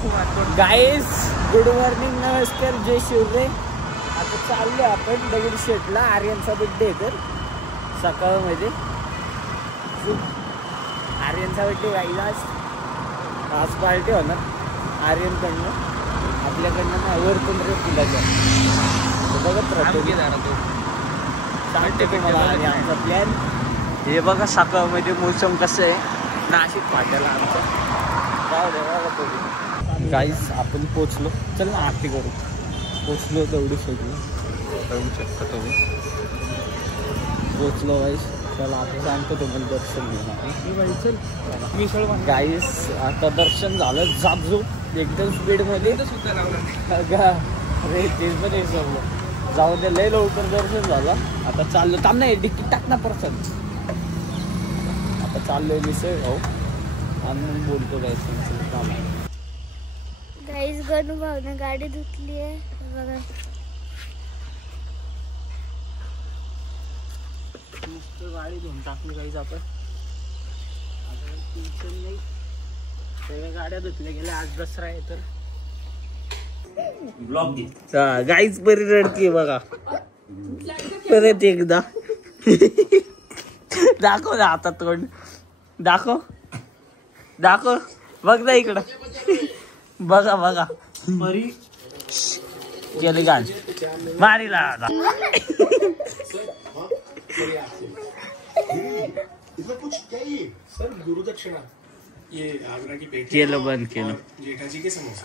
गाईस good morning, नमस्कार, जय शिवरे. आता चाललो आपण दगडूशेठला. आर्यनचा बड्डे आहे तर सकाळमध्ये आर्यनचा बड्डे गाईज. आज पार्टी होणार आर्यनकडनं, आपल्याकडनं नाही. वरतून तुला बघत राहतो सांगते तुम्हाला. आणि आमचा प्लॅन हे बघा, सकाळमध्ये मोसम कसं आहे नाशिक फाट्याला आमचं. गाईस आपण पोचलो. चल ना आरती करू. पोचलो दगडूशेठला. बघू शकता तुम्ही पोचलो गाईस. चला आता सांगतो तुम्हाला दर्शन घेऊन. गाईस आता दर्शन झालं जाबजूब एकदम स्पीडमध्ये. अरे तेच पण हे समजलं. जाऊ दे, लय लवकर दर्शन झालं. आता चाललो. थांब नाही, तिकीट टाक ना पर्सन. आता चाललोय मिसळ भाऊ आणि मग बोलतो गाईस तुमचं काम आहे. गाईस गणू भाऊने गाडी धुतली आहे बघा. मस्त गाडी धुवून टाकली गाईस आपण. आता टेन्शन नाही, सगळ्या गाड्या धुतल्या गेल्या. आज दसरा आहे तर ब्लॉक दे. गाईच बरी रडतीये बघा. परत एकदा दाखव ना आता तोंड. दाखव दाखव. बघ ना इकडं. बघा बघा बरी गेली गाण मारीला. गुरुदक्षिणा ये आगरा की पेटी केलं बंद केलं. जेठाजी के समोसा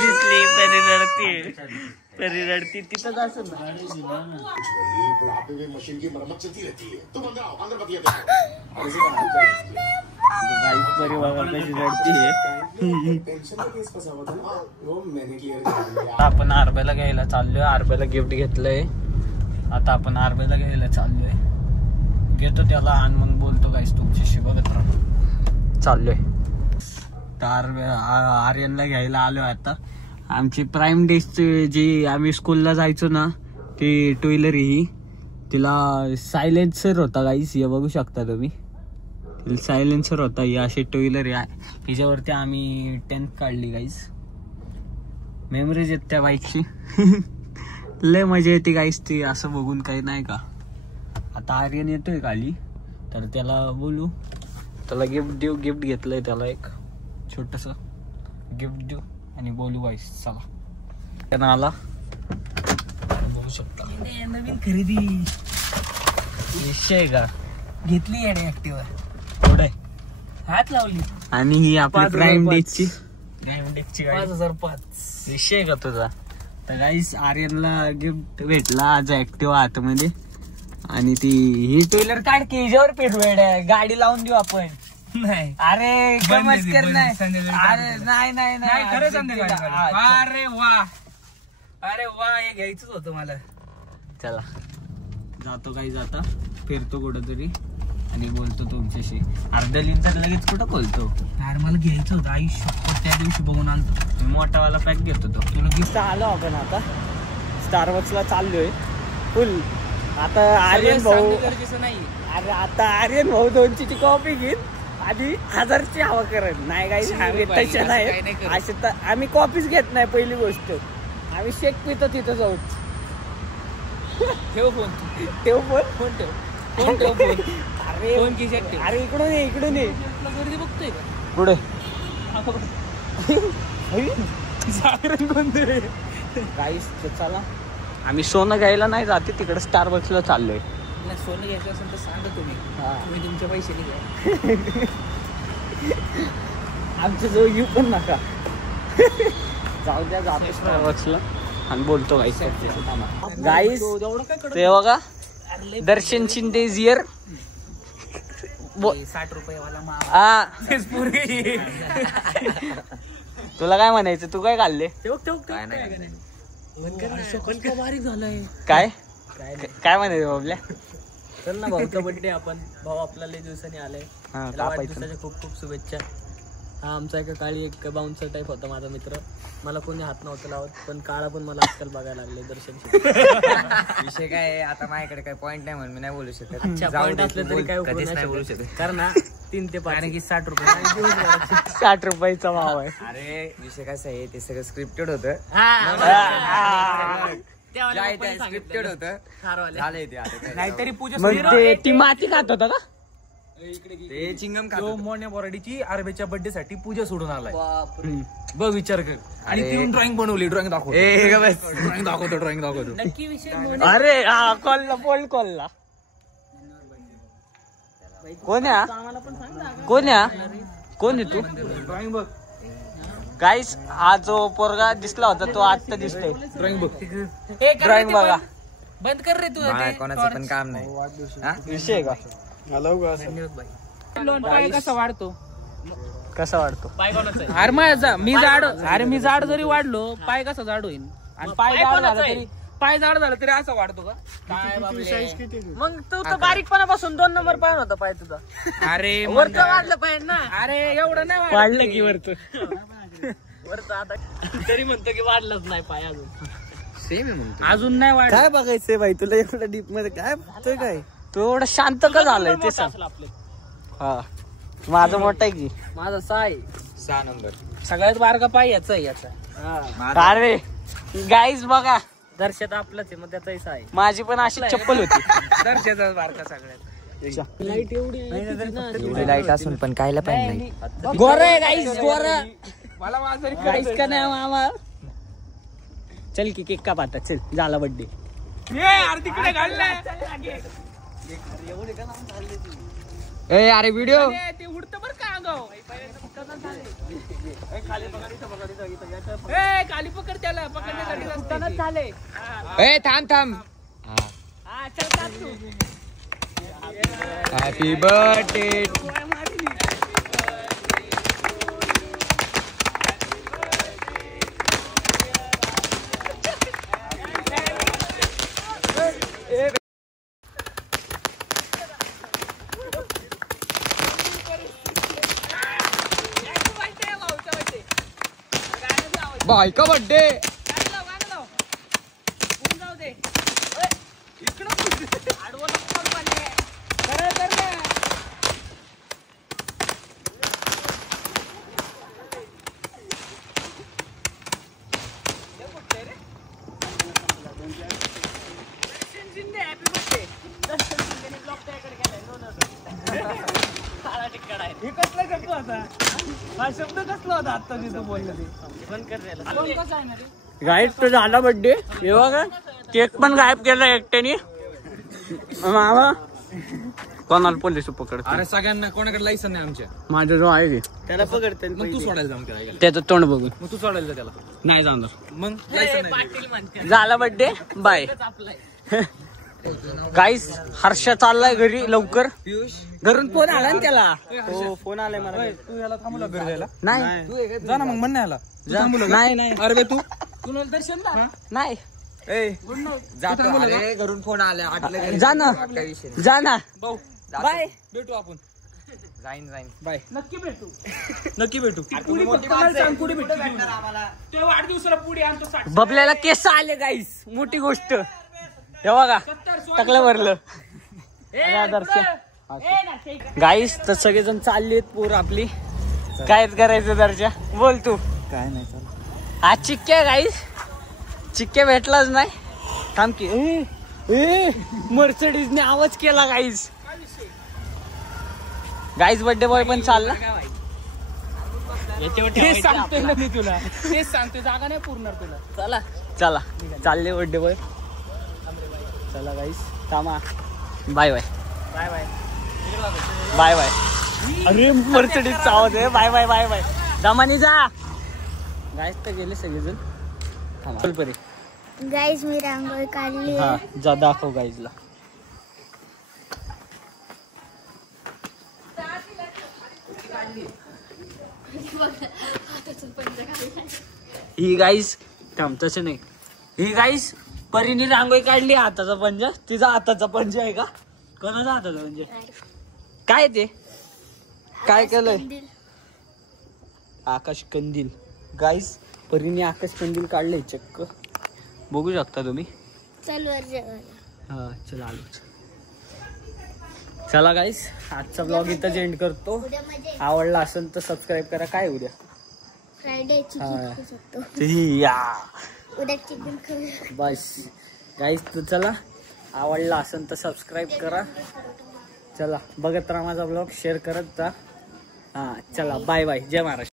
दिसली परी रडती तिथंच असं ना. मशीन की मरम्मत चलती रहती है. तुम अंदर आओ, अंदर बतिया गाईस परी बघा कशी रडती. टेंशन का केस फंसा हुआ था ना, वो मैंने क्लियर कर दिया. आपण आरबेला घ्यायला चाललोय. आरबेला गिफ्ट घेतलंय. आता आपण आरबेला घ्यायला चाललोय. घेतो त्याला आणि मग बोलतो गाईस तुमच्याशी. बघत राहतो. चाललोय तर आर्यनला घ्यायला आलोय. आता आमची प्राईम डेज जी आम्ही स्कूलला जायचो ना, ती टू व्हीलर ही तिला सायलेन्सर होता गाईस. हे बघू शकता तुम्ही. सायलेन्सर होता. ही अशी टू व्हीलर आहे. हिच्यावरती आम्ही 10th काढली गाईस. मेमरीज आहेत त्या बाईकची. लय मजा येते गाईस ती असं बघून. काही नाही का. आता आर्यन येतोय खाली तर त्याला बोलू, त्याला गिफ्ट देऊ. गिफ्ट घेतलंय त्याला एक छोटस गिफ्ट देऊ आणि बोलू गाईस. चला त्यानं आला बघू शकता. नवीन खरेदी विषय का घेतली आहे ऍक्टिव्हा. थोडं हात लावली. आणि ही आपली प्राईम डेजची 5005 विषय का तुझा. तर गाईस आर्यनला गिफ्ट भेटला आज ऍक्टिव्हा आतमध्ये. आणि ती ही टू व्हीलर काढ की हिच्यावर पेटवेड गाडी लावून देऊ आपण. नाही अरे गमत कर नाही. अरे नाही नाही नाही खरं संध्याकाळी. अरे वा अरे वा हे घ्यायचंच होतं मला. चला जातो काही जाता फिरतो कुठंतरी आणि बोलतो तुमच्याशी. अर्धा लिंटर लगेच कुठं खोलतो. अरे मला घ्यायचं होतं आयुष्य. त्या दिवशी बघून आणतो. मोठावाला पॅक घेतो तो. तुला गिफ्ट आलो आपण. आता स्टारबक्सला चाललोय फुल. आता आर्यन भाऊ गरजेचं नाही. अरे आता आर्यन भाऊ 200ची कॉपी घेईन आधी 1000ची हवा करत नाही. काही आम्ही तशा नाही असे तर आम्ही कॉपीच घेत नाही. पहिली गोष्ट आम्ही शेक पितो तिथं जाऊन. ठेव फोन. ठेव फोन. फोन ठेव. फोन ठेव फोन. अरे फोन की शेक ठेव. अरे इकडून ये इकडून ये. गर्दी बघतोय का पुढे. जागरण गोंधळ काहीच. चला आम्ही सोनं घ्यायला नाही जाते तिकडे स्टारबक्सला चाललोय. सोनं घ्यायचं असेल तर सांगा तुम्ही. तुम्ही तुमच्या पैशाने घ्या. आमच्या जवळ येऊ पण नका. जाऊ द्या जातो स्टारबक्सला आणि बोलतो गाईस. गाईस ते बघा दर्शन शिंदे इयर 60 रुपयेवाला. तुला काय म्हणायचं. तू काय खाल्ले. काय नाही बारीक झालंय. काय काय म्हणायचं बाबल्या. चल ना भाऊचा बर्थडे आपण. भाऊ आपला लय दिवसांनी आलाय. वाढदिवसाच्या खूप खूप शुभेच्छा. हा आमचा एका काळी एक बाउन्सर टाईप होता माझा मित्र. मला कोणी हात नव्हतं लावत, पण काळा पण मला आजकाल बघायला लागले दर्शन. विषय काय आता माझ्याकडे काही पॉईंट नाही म्हणून मी नाही बोलू शकत. पॉईंट असले तरी काय उपयोग नाही बोलू नाही शकत. कारण 3 ते 5 कारण की 60 रुपये 60 रुपयाचा भाव आहे. अरे विषय कसा आहे ते सगळं स्क्रिप्टेड होतं. स्क्रिप्टेड होतं झालंय ते आता. नाहीतरी पूजा ती माती खात होता का? ते चिंगम तो मोन्या बोराडीची आरबेच्या बर्थडे साठी पूजा सोडून आलाय. बघ विचार कर. आणि ती ड्रॉइंग बनवली. ड्रॉइंग दाखवतो. ड्रॉइंग दाखवतो. नक्की विषय अरे हा कॉलला बोल कॉलला कोण आहे कोण आहे तू? ड्रॉइंग बघ. गाईस हा जो पोरगा दिसला होता तो आता दिसतोय. ड्रॉइंग बघ. ड्रॉइंग बघा. बंद कर रे तू. कोणाचं पण काम नाही. विषय का पाय कसा वाढतो? कसा वाढतो? अरे मी जाड जरी वाढलो पाय कसा जाड होईल? आणि पाय जाड झाला तरी असा वाढतो का? मग तू तर बारीकपणापासून 2 नंबर पाय होता पाय तुझा. अरे वरच वाढलं पाहिजे ना. अरे एवढं नाही वाढलं की वरच आता तरी म्हणतो की वाढलंच नाही पाय अजून. अजून नाही वाढ. काय बघायचंय भाई तुला एवढं डीप मध्ये काय बघतोय काय? तू एवढं शांत का झालंय ते सांग. हा माझा मोठा आहे की माझा 6 नंबर. सगळ्यात बारका पाय याचा आहे याचा. अरे गाईज बघा दर्शत आपलाच आहे मग त्याचा आहे. माझी पण अशी चप्पल होती. दर्शनाचा बारका सगळ्यात. लाईट एवढी लाईट असून पण कायला पाहिजे नाही. गोर आहे गाईज गोर. मला माझं गाईज का नाही मामा. चल की केक काप आता चल झाला बर्थडे. तिकडे घाललाय. अरे व्हिडिओ ते उडतं बरं का अंगाव. खाली पकड त्याला पकडण्यासाठी झाले. थांब. Happy birthday. बायका बर्थडे. शब्द कसला होता आता तिथं बोललं ते. गाईड तो झाला बर्थडे. हे बघा केक पण गायब केला एकट्याने. मामा कोणाला पोलीस पकड. अरे सगळ्यांना कोणाकडे लायसन नाही आमच्या. माझा जो आहे त्याला पकडते. मग तू सोडायला जाऊन काय त्याचं तोंड बघून मग तू सोडायला जा त्याला. नाही जाणार. मग लायसन नाही. झाला बर्थडे बाय. गाईस हर्षा चाललाय घरी लवकर. घरून फोन आला ना त्याला. हो फोन आलाय मला. तू याला थांबवला घरी जायला. नाही जा ना मग म्हण याला. नाही अरे तू तुला दर्शन नाही अरे घरून फोन आला. जा ना जा ना. बाय भेटू आपण. जाईन बाय. नक्की भेटू. पुढे वाढदिवसाला पुढे आणतो. बबल्याला केस आले गाईस मोठी गोष्ट. हे बघा टाकलं भरलं. गाईस तर सगळेजण चाललेत पोर आपली. काय करायचं दर्जा बोल तू. काय नाही आज चिक्क्या गाईस चिक्क्या भेटलाच नाही. थांब की मर्सिडीजने आवाज केला गाईस. गाईस बर्थडे बॉय पण चालला. तेच सांगतोय ना मी तुला. तेच सांगतोय जागा नाही पुरणार तुला. चला चालले बर्थडे बॉय. चला गाईस थांबा. Bye bye bye bye. अरे मर्सिडीजचा आवाज आहे. Bye bye bye bye. दमानी जा. गाईस तर गेले सगळेजण. थांबा परी. गाईज मी रांगोळी काढली. हा जा दाखव गाईजला. ही गाईस तसं नाही. ही गाईस परीने रांगोळी काढली. हाताचा पंजा तिचा हाताचा पंजा आहे का? कोणाचा हाताचा पंजा? काय ते काय केलंय? आकाश कंदील गाईस. परीने आकाश कंदील काढले चक्क, बघू शकता तुम्ही. चल वर जेवायला. हा चला आलो. चला गाईस, आजचा ब्लॉग इथंच एंड करतो. उद्या मजा आहे. आवडला असेल तर सबस्क्राईब करा. काय उद्या फ्रायडे चिकन हा. खाऊ शकतो. या उद्या चिकन खाऊ. बस गाईस, तर चला आवडला असेल तर सबस्क्राईब करा. चला बघत राहा माझा ब्लॉग, शेअर करत जा. हा चला बाय बाय, जय महाराष्ट्र.